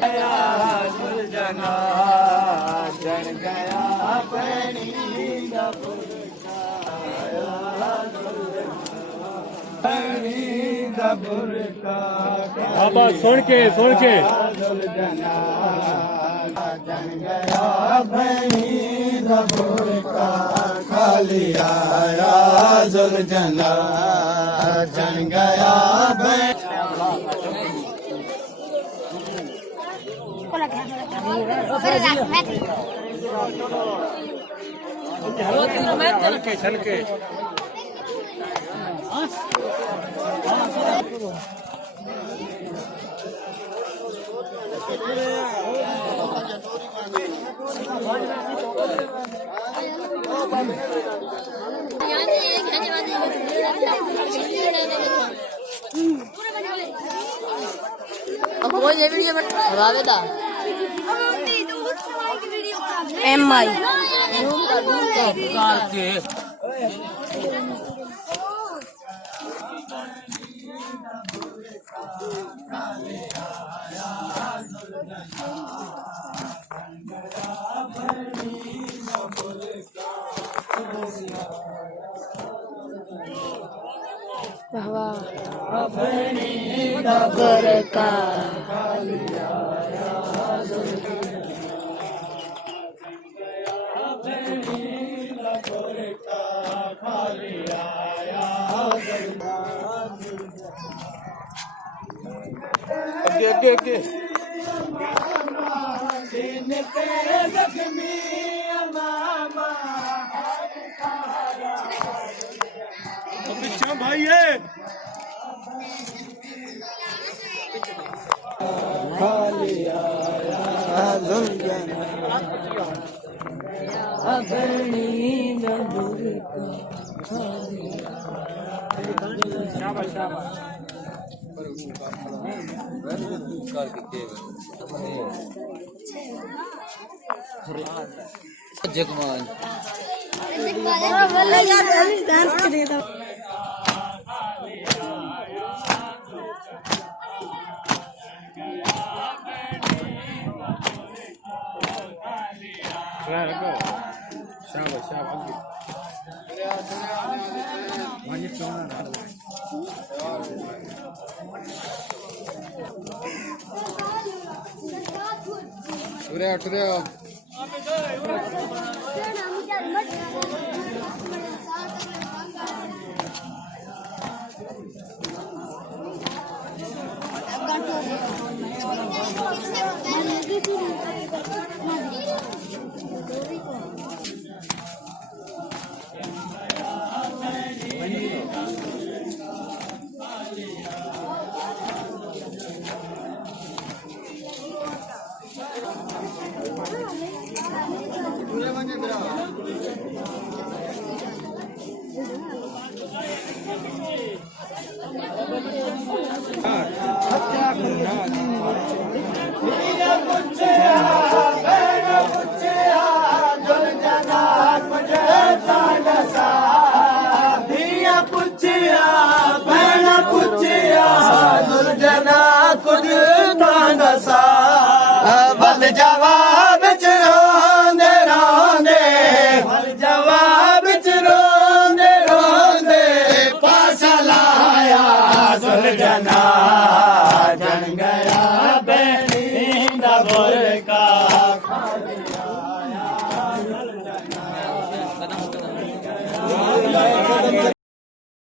सुलझना जन गया पैनी दा बुरका बाबा सुन के सुलझना जन गया पैनी दा बुरका खाली आया सुलझना जन गया छलके MI bahwa berkah अगे भाई है खाली आया सुलझना अपनी नबुर का खाली शाबाश शाबाश जगमान शाबाश शाबाश उरे बल जवाब च रोंदे रोंदे बल जवाब च रोंदे रोंदे पासा लाया सुलझना जन गया बैनी दा बुरका